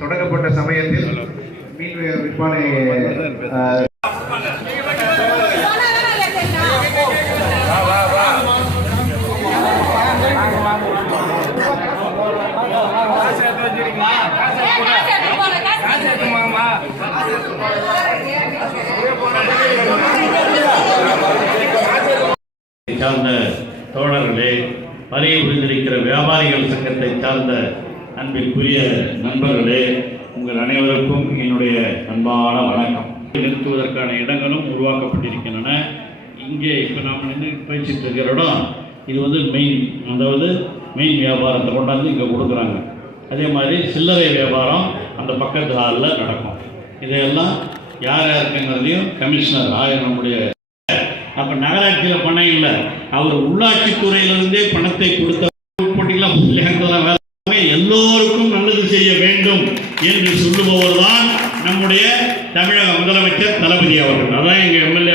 தொடங்கப்பட்ட சமயத்தில் மீன் விற்பனை சார்ந்த தோழர்களே, வரையை புரிந்திருக்கிற வியாபாரிகள் சங்கத்தை சார்ந்த அன்பிற்குரிய நண்பர்களே, உங்கள் அனைவருக்கும் என்னுடைய அன்பான வணக்கம். நிறுத்துவதற்கான இடங்களும் உருவாக்கப்பட்டிருக்கின்றன. இங்கே இப்போ நாம் நின்று பேசிட்டு இருக்கிற இடம் இது மெயின், அதாவது மெயின் வியாபாரத்தை கொண்டாந்து இங்கே கொடுக்குறாங்க. அதே மாதிரி சில்லறை வியாபாரம் அந்த பக்கத்து ஹாலில் நடக்கும். இதையெல்லாம் யார் யாருக்குங்கிறதையும் கமிஷனர் நம்முடைய அப்போ நகராட்சியில் பணம் இல்லை, அவர் உள்ளாட்சித்துறையிலிருந்தே பணத்தை கொடுத்த எல்லோருக்கும் நல்லது செய்ய வேண்டும் என்று சொல்லுபவர் தான் நம்முடைய தமிழக முதலமைச்சர் தளபதி அவர்கள். அதான் எங்கள் எம்எல்ஏ